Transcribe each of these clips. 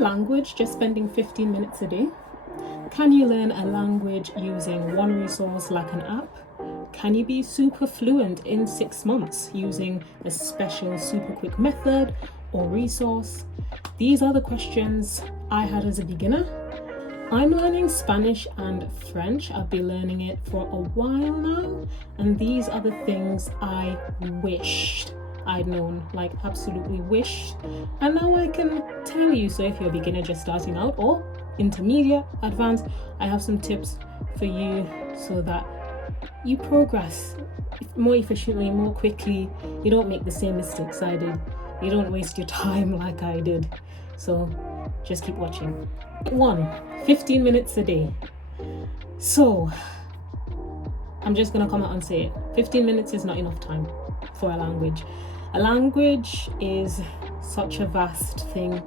language just spending 15 minutes a day? Can you learn a language using one resource like an app? Can you be super fluent in 6 months using a special super quick method or resource? These are the questions I had as a beginner. I'm learning Spanish and French. I've been learning it for a while now, and these are the things I wished I'd known, like absolutely wished. And now I can tell you. So if you're a beginner just starting out or intermediate, advanced, I have some tips for you so that you progress more efficiently, more quickly. You don't make the same mistakes I did. You don't waste your time like I did. So just keep watching. 1, 15 minutes a day. So I'm just gonna come out and say it. 15 minutes is not enough time for a language. A language is such a vast thing,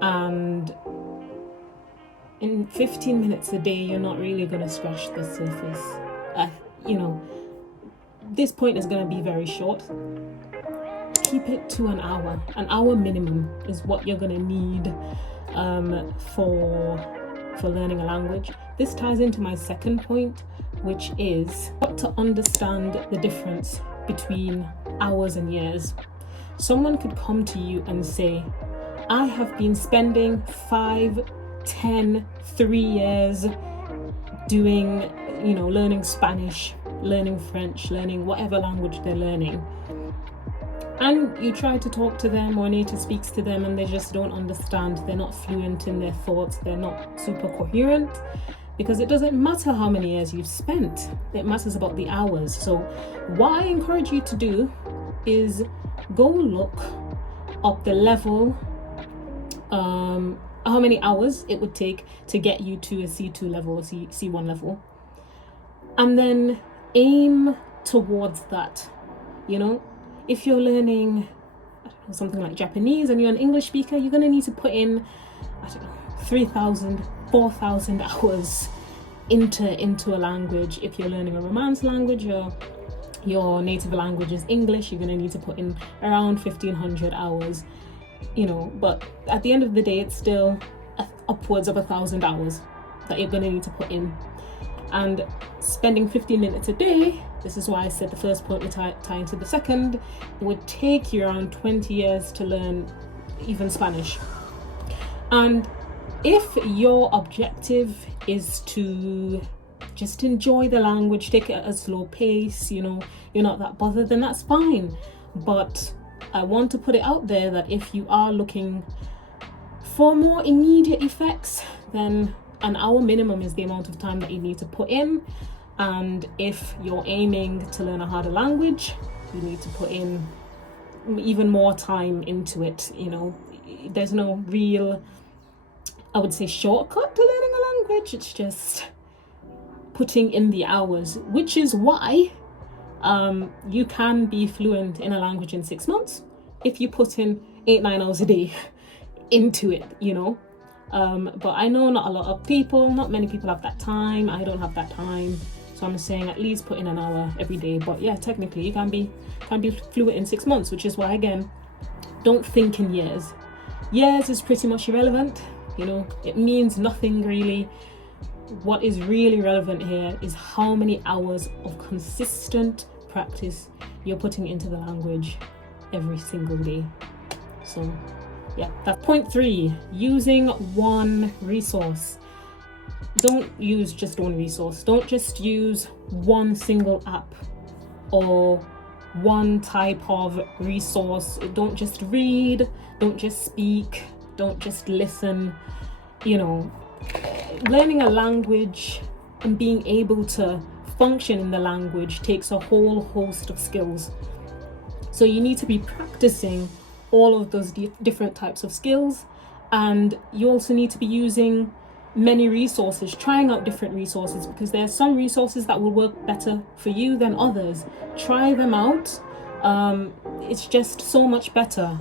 and in 15 minutes a day, you're not really gonna scratch the surface. This point is gonna be very short. Keep it to an hour. An hour minimum is what you're gonna need for learning a language. This ties into my second point, which is got to understand the difference between hours and years. Someone could come to you and say, I have been spending 5, 10, 3 years doing, learning Spanish, learning French, learning whatever language they're learning. And you try to talk to them or native speaks to them and they just don't understand. They're not fluent in their thoughts. They're not super coherent, because it doesn't matter how many years you've spent. It matters about the hours. So what I encourage you to do is go look up the level, how many hours it would take to get you to a C2 level or C1 level. And then aim towards that. If you're learning something like Japanese and you're an English speaker, you're going to need to put in 3,000, 4,000 hours into a language. If you're learning a Romance language, your native language is English, you're going to need to put in around 1,500 hours. But at the end of the day, it's still upwards of 1,000 hours that you're going to need to put in. And spending 15 minutes a day, this is why I said the first point would tie into the second, would take you around 20 years to learn even Spanish. And if your objective is to just enjoy the language, take it at a slow pace, you're not that bothered, then that's fine. But I want to put it out there that if you are looking for more immediate effects, then an hour minimum is the amount of time that you need to put in. And if you're aiming to learn a harder language, you need to put in even more time into it. There's no real, I would say, shortcut to learning a language. It's just putting in the hours, which is why you can be fluent in a language in 6 months if you put in 8-9 hours a day into it, but I know not many people have that time. I don't have that time, so I'm saying at least put in an hour every day. But yeah, technically you can be fluent in 6 months, which is why, again, don't think in years. Years is pretty much irrelevant. It means nothing really. What is really relevant here is how many hours of consistent practice you're putting into the language every single day. So yeah, that's point 3, using one resource. Don't use just one resource. Don't just use one single app or one type of resource. Don't just read, don't just speak, don't just listen. Learning a language and being able to function in the language takes a whole host of skills. So you need to be practicing all of those different types of skills, and you also need to be using many resources, trying out different resources, because there are some resources that will work better for you than others. Try them out. It's just so much better.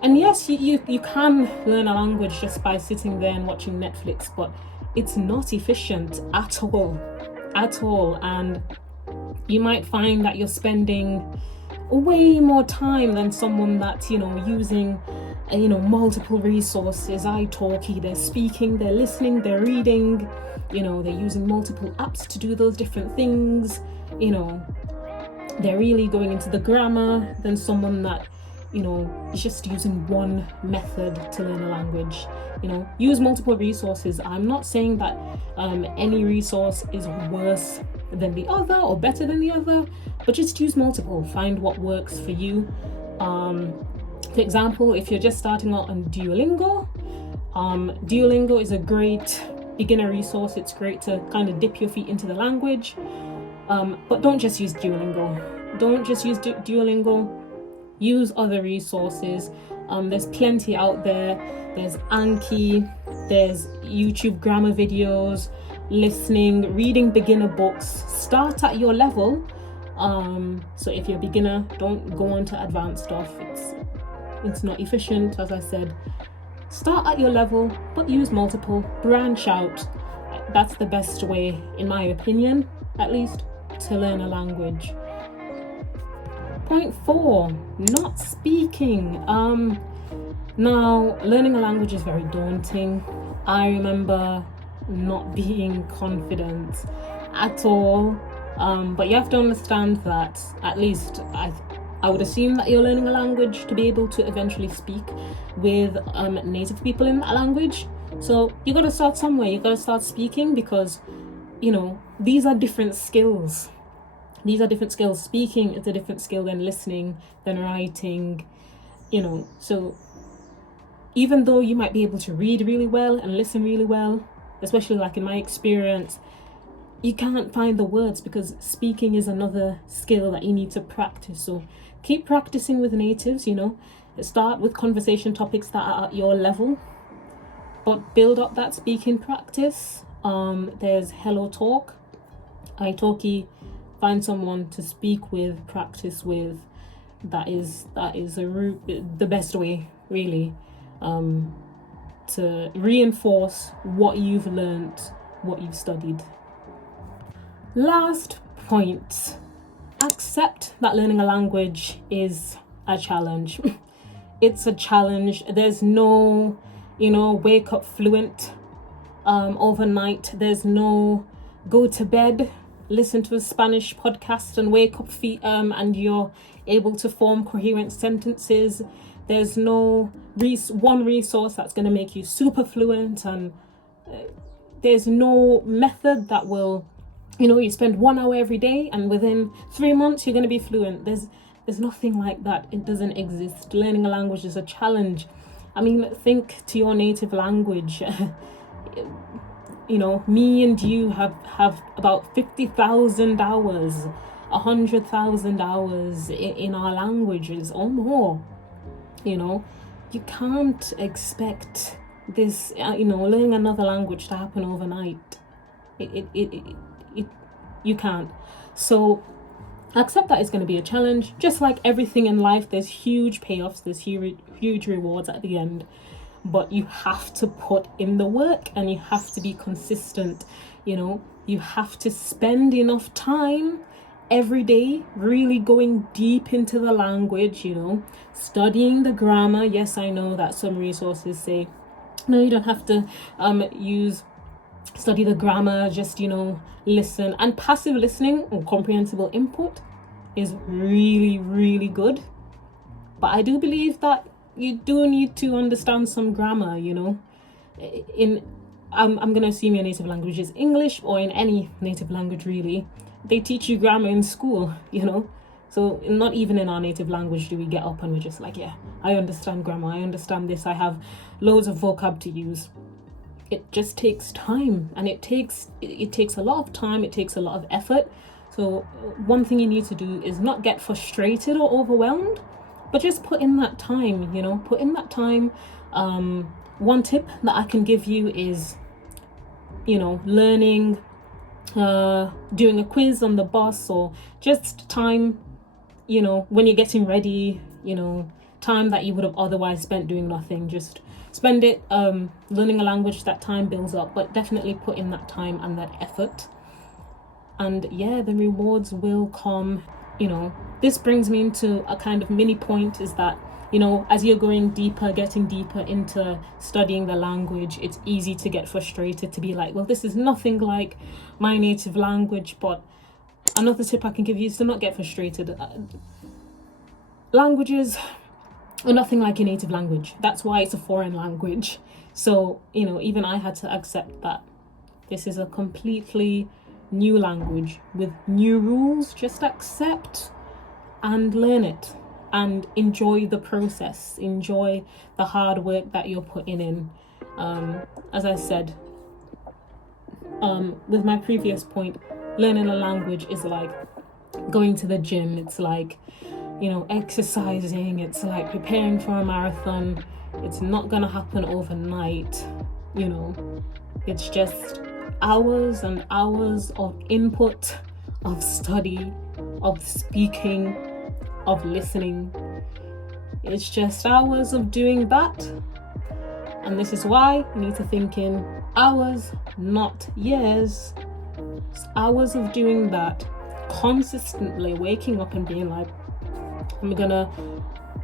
And yes, you can learn a language just by sitting there and watching Netflix, but it's not efficient at all. And you might find that you're spending way more time than someone that's using multiple resources, italki, they're speaking, they're listening, they're reading, they're using multiple apps to do those different things, they're really going into the grammar than someone that is just using one method to learn a language. Use multiple resources. I'm not saying that any resource is worse than the other or better than the other, but just use multiple. Find what works for you. For example, if you're just starting out on Duolingo, Duolingo is a great beginner resource. It's great to kind of dip your feet into the language, but don't just use Duolingo. Don't just use Duolingo. Use other resources. There's plenty out there. There's Anki, there's YouTube grammar videos, listening, reading beginner books. Start at your level. So if you're a beginner, don't go on to advanced stuff. It's not efficient, as I said. Start at your level, but use multiple. Branch out. That's the best way, in my opinion, at least, to learn a language. Point 4, not speaking. Now, learning a language is very daunting. I remember not being confident at all. But you have to understand that, at least I would assume that you're learning a language to be able to eventually speak with native people in that language. So you got to start somewhere. You got to start speaking because, these are different skills. These are different skills. Speaking is a different skill than listening, than writing, So even though you might be able to read really well and listen really well, especially like in my experience, you can't find the words because speaking is another skill that you need to practice. So keep practicing with natives, Start with conversation topics that are at your level, but build up that speaking practice. There's Hello Talk, italki. Find someone to speak with, practice with. That is the best way, really, to reinforce what you've learned, what you've studied. Last point, accept that learning a language is a challenge. It's a challenge. There's no, wake up fluent overnight. There's no go to bed, listen to a Spanish podcast and wake up and you're able to form coherent sentences. There's no one resource that's going to make you super fluent, and there's no method that will, you spend 1 hour every day and within 3 months you're going to be fluent. There's nothing like that. It doesn't exist. Learning a language is a challenge. I mean, think to your native language. Me and you have about 50,000 hours, 100,000 hours in our languages or more. You can't expect this, learning another language to happen overnight. You can't. So accept that it's going to be a challenge. Just like everything in life, there's huge payoffs, there's huge rewards at the end. But you have to put in the work and you have to be consistent. You have to spend enough time every day really going deep into the language, studying the grammar. Yes, I know that some resources say, no, you don't have to study the grammar, just, listen. And passive listening or comprehensible input is really, really good. But I do believe that you do need to understand some grammar, I'm going to assume your native language is English, or in any native language really. They teach you grammar in school, So not even in our native language do we get up and we're just like, yeah, I understand grammar, I understand this, I have loads of vocab to use. It just takes time, and it takes a lot of time, it takes a lot of effort. So one thing you need to do is not get frustrated or overwhelmed, but just put in that time, put in that time. One tip that I can give you is, learning, doing a quiz on the bus, or just time, when you're getting ready, time that you would have otherwise spent doing nothing. Just spend it learning a language. That time builds up, but definitely put in that time and that effort. And yeah, the rewards will come. This brings me into a kind of mini point, is that You know, as you're going deeper, getting deeper into studying the language, it's easy to get frustrated, to be like, well, this is nothing like my native language. But another tip I can give you is to not get frustrated. Languages are nothing like your native language. That's why it's a foreign language. So, you know, even I had to accept that this is a completely new language with new rules. Just accept and learn it and enjoy the process. Enjoy the hard work that you're putting in. As I said, with my previous point, learning a language is like going to the gym. It's like, you know, exercising. It's like preparing for a marathon. It's not gonna happen overnight, you know. It's just hours and hours of input, of study, of speaking, of listening. It's just hours of doing that. And this is why you need to think in hours, not years. It's hours of doing that consistently, waking up and being like, I'm gonna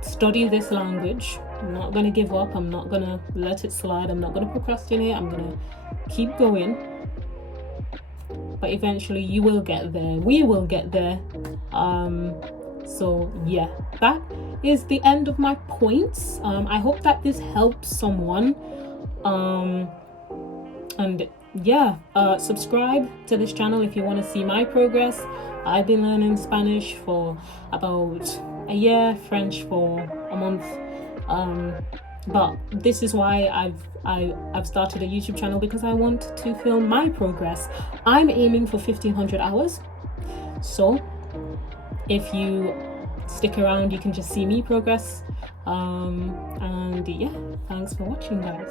study this language. I'm not gonna give up. I'm not gonna let it slide. I'm not gonna procrastinate. I'm gonna keep going. But eventually you will get there. We will get there. So yeah, that is the end of my points. I hope that this helps someone. And yeah, subscribe to this channel if you want to see my progress. I've been learning Spanish for about a year, French for a month. But this is why I've started a YouTube channel, because I want to film my progress. I'm aiming for 1,500 hours. So if you stick around, you can just see me progress. And yeah, thanks for watching, guys.